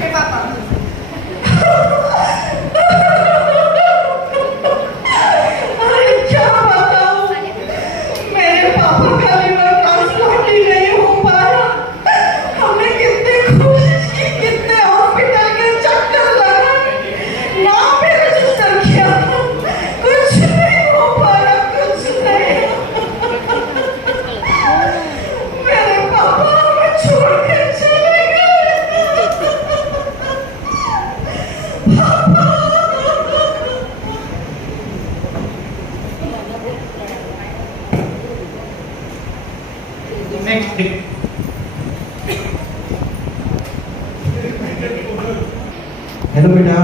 हे पापा अरे क्या बताऊं, मेरे पापा का लिवर ट्रांसप्लांट ही नहीं हो पाया। हमने कितनी कोशिश की, कितने हॉस्पिटल के चक्कर लगाए, नाम भी रजिस्टर किया, कुछ नहीं हो पाया, कुछ नहीं। मेरे पापा हमें छोड़ के चले गए। नेक्स्ट हेलो बेटा,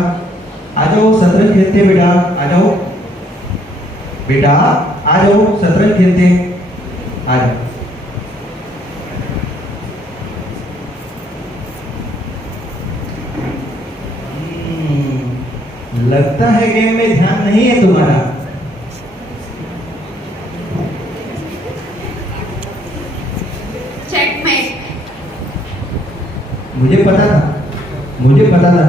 आ जाओ शतरंज खेलते हैं बेटा, आ जाओ बेटा, आ जाओ शतरंज खेलते हैं, आ जाओ। लगता है गेम में ध्यान नहीं है तुम्हारा। चेकमेट। मुझे पता था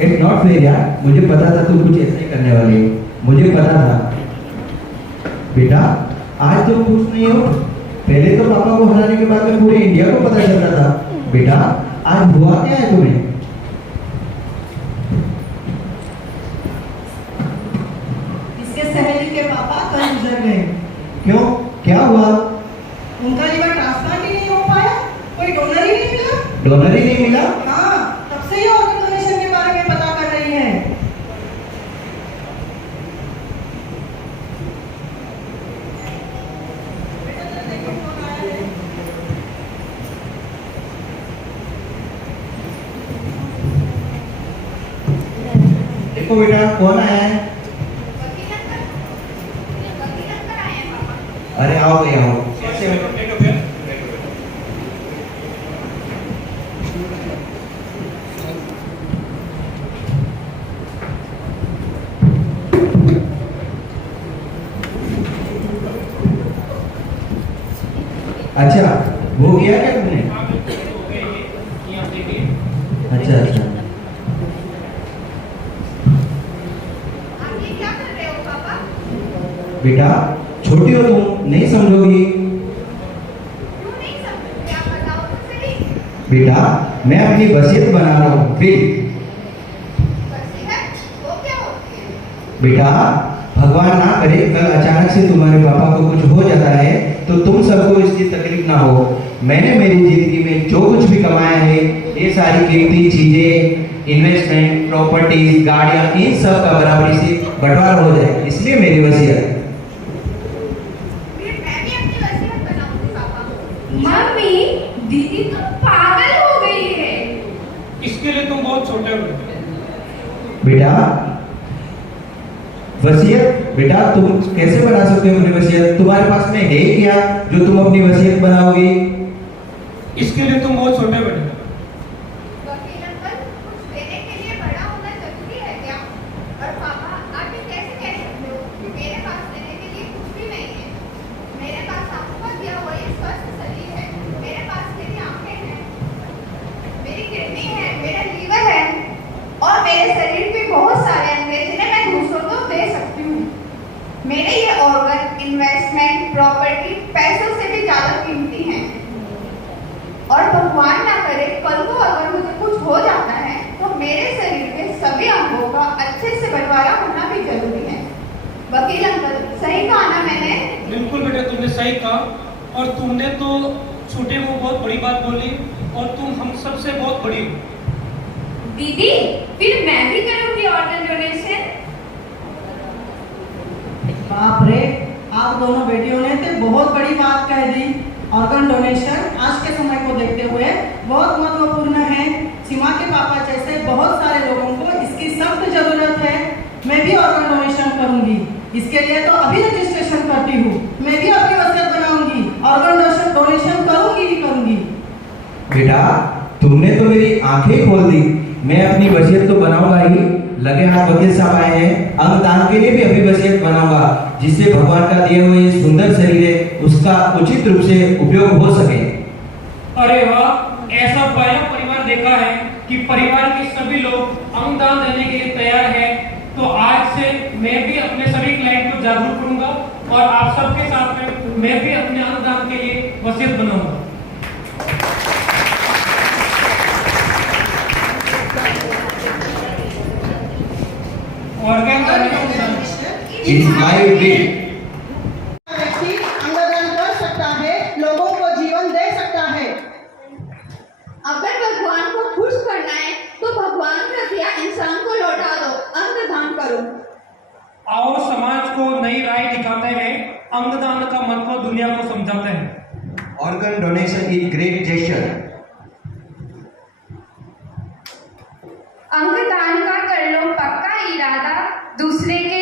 इट्स नॉट फेयर यार, मुझे पता था तुम कुछ ऐसे ही करने वाले हो, मुझे पता था। बेटा आज तुम खुश नहीं हो, पहले तो पापा को हराने के बाद में पूरे इंडिया को पता चल रहा था। बेटा आज हुआ क्या है तुम्हें? इसके सहेली के पापा कल गुजर गए। क्यों, क्या हुआ? उनका लिवर ट्रांसप्लांट ही नहीं हो पाया, कोई डोनर ही नहीं मिला। डोनर ही नहीं मिला? हाँ, तब से ये ऑर्गन डोनेशन के बारे में पता कर रही है। देखो बेटा कौन आया है। वकील अंकल आए हैं पापा। अरे आओ भैया आओ। कैसे हो? अच्छा वो किया क्या तुमने? अच्छा अच्छा। आप ये क्या कर रहे हो पापा? बेटा छोटी हो तुम, नहीं समझोगी। क्यों नहीं समझते, आप बताओ तो सही। बेटा मैं अपनी वसीयत बना रहा हूँ विल। वसीयत वो क्या होती है? बेटा भगवान ना करे कल अचानक से तुम्हारे पापा को कुछ हो जाता है तो तुम सबको इसकी तकलीफ ना हो। मैंने मेरी जिंदगी में जो कुछ भी कमाया है, ये सारी कीमती चीजें, इन्वेस्टमेंट, प्रॉपर्टीज, गाड़ियां, इन सब का बराबरी से बंटवारा हो जाए, इसलिए मेरी वसीयत। फिर मैं भी अपनी वसीयत बनाऊंगी पापा। मम्मी, दीदी तो पागल हो गई है। इसके लिए तुम बहुत छोटे हो। बेटा वसीयत, बेटा तुम कैसे बना सकते हो अपनी वसीयत? तुम्हारे पास में है क्या जो तुम अपनी वसीयत बनाओगी? इसके लिए तुम बहुत छोटे बेटे। वकील अंकल, कुछ देने के लिए बड़ा होना जरूरी है क्या? और पापा आप ये कैसे कह सकते हो कि मेरे पास देने के लिए कुछ भी नहीं है? मेरे पास आपको दिया हुआ ये स्वस्थ शरीर है, मेरे पास मेरी आंखें हैं, मेरी किडनी है, मेरा लीवर है और मेरे शरीर के बहुत सारे अंग हैं जिन्हें मैं दूसरों को दे सकती हूँ। मेरे ये ऑर्गन, इन्वेस्टमेंट, प्रॉपर्टी पैसों से भी ज्यादा कीमती हैं। और भगवान ना करे कल को अगर मुझे कुछ हो जाता है तो मेरे शरीर के सभी अंगों का अच्छे से बंटवारा होना भी जरूरी है। वकील अंकल सही कहा ना मैंने? बिल्कुल बेटे, तुमने सही कहा। और तुमने तो छोटे को बहुत बड़ी बात बोली और तुम हम सबसे बहुत बड़ी हो। दीदी, फिर मैं भी करूंगी ऑर्गन डोनेशन। बाप रे, आप दोनों बेटियों ने तो बहुत बड़ी बात कह दी। ऑर्गन डोनेशन आज के समय को देखते हुए बहुत महत्वपूर्ण है। सीमा के पापा जैसे बहुत सारे लोगों को इसकी सख्त जरूरत है। मैं भी ऑर्गन डोनेशन करूंगी, इसके लिए तो अभी रजिस्ट्रेशन करती हूँ। मैं भी अपनी वसीयत बनाऊंगी, ऑर्गन डोनेशन करूंगी ही करूंगी। बेटा तुमने तो मेरी आंखें खोल दी। मैं अपनी वसीयत तो बनाऊंगा ही, लगे हाथ वकील साहब आए हैं, अंगदान के लिए भी अपनी वसीयत बनाऊंगा, जिससे भगवान का दिए हुए ये सुंदर शरीर है उसका उचित रूप से उपयोग हो सके। अरे वाह, ऐसा पहला परिवार देखा है कि परिवार के सभी लोग अंगदान देने के लिए तैयार है। तो आज से मैं भी अपने सभी क्लाइंट को जागरूक करूंगा और आप सबके साथ में मैं भी अपने अंगदान के लिए वसीयत बनाऊंगा। Organ donation is my will. व्यक्ति अंगदान कर सकता है, लोगों को जीवन दे सकता है। अगर भगवान को खुश करना है तो भगवान का दिया इंसान को लौटा दो, अंगदान करो। आओ समाज को नई राह दिखाते हैं, अंगदान का महत्व दुनिया को समझाते हैं। Organ donation is great gesture. अंगदान का कर लो पक्का इरादा, दूसरे के